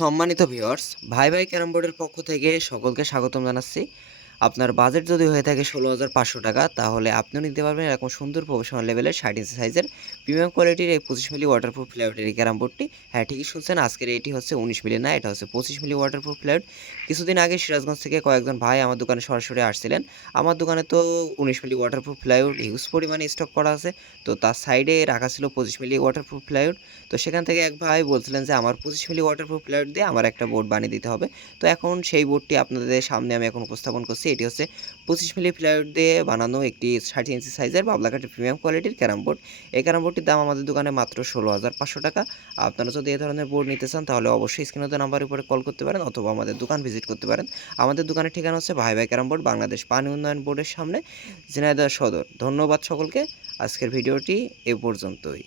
সম্মানিত ভিউয়ার্স, ভাই ভাই ক্যারাম বোর্ডের পক্ষ থেকে সকলকে স্বাগতম জানাচ্ছি। আপনার বাজেট যদি হয়ে থাকে ১৬,৫০০ টাকা, তাহলে আপনিও নিতে পারবেন এরকম সুন্দর প্রফেশনাল লেভেলের ৬০ ইঞ্চি সাইজের প্রিমিয়াম কোয়ালিটির এই ২৫ মিলি ওয়াটারপ্রুফ প্লাইউডের এই ক্যারাম বোর্ডটি। হ্যাঁ, ঠিকই শুনছেন, আজকের এটি হচ্ছে ১৯ মিলি না, এটা হচ্ছে ২৫ মিলি ওয়াটারপ্রুফ প্লাইউড। কিছুদিন আগে সিরাজগঞ্জ থেকে কয়েকজন ভাই আমার দোকানে সরাসরি আসছিলেন। আমার দোকানে তো ১৯ মিলি ওয়াটারপ্রুফ প্লাইউড হিউজ পরিমাণে স্টক করা আছে। তো তার সাইডে রাখা ছিল ২৫ মিলি ওয়াটারপ্রুফ প্লাইউড। তো সেখান থেকে এক ভাই বলছিলেন যে আমার ২৫ মিলি ওয়াটারপ্রুফ প্লাইউড দিয়ে আমার একটা বোর্ড বানিয়ে দিতে হবে। তো এখন সেই বোর্ডটি আপনাদের সামনে আমি এখন উপস্থাপন করছি। এটি হচ্ছে ২৫ মিলি প্লাইউড দিয়ে বানানো একটি ৬০ ইঞ্চি সাইজের বাবলা কাঠের প্রিমিয়াম কোয়ালিটির ক্যারাম বোর্ড। এই ক্যারাম বোর্ডটির দাম আমাদের দোকানে মাত্র ১৬,৫০০ টাকা। আপনারা যদি এ ধরনের বোর্ড নিতে চান তাহলে অবশ্যই স্ক্রিনে দেওয়া নাম্বারের উপরে কল করতে পারেন অথবা আমাদের দোকান ভিজিট করতে পারেন। আমাদের দোকানের ঠিকানা হচ্ছে ভাই ভাই ক্যারাম বোর্ড, বাংলাদেশ পানি উন্নয়ন বোর্ডের সামনে, ঝিনাইদহ সদর। ধন্যবাদ সকলকে। আজকের ভিডিওটি এ পর্যন্তই।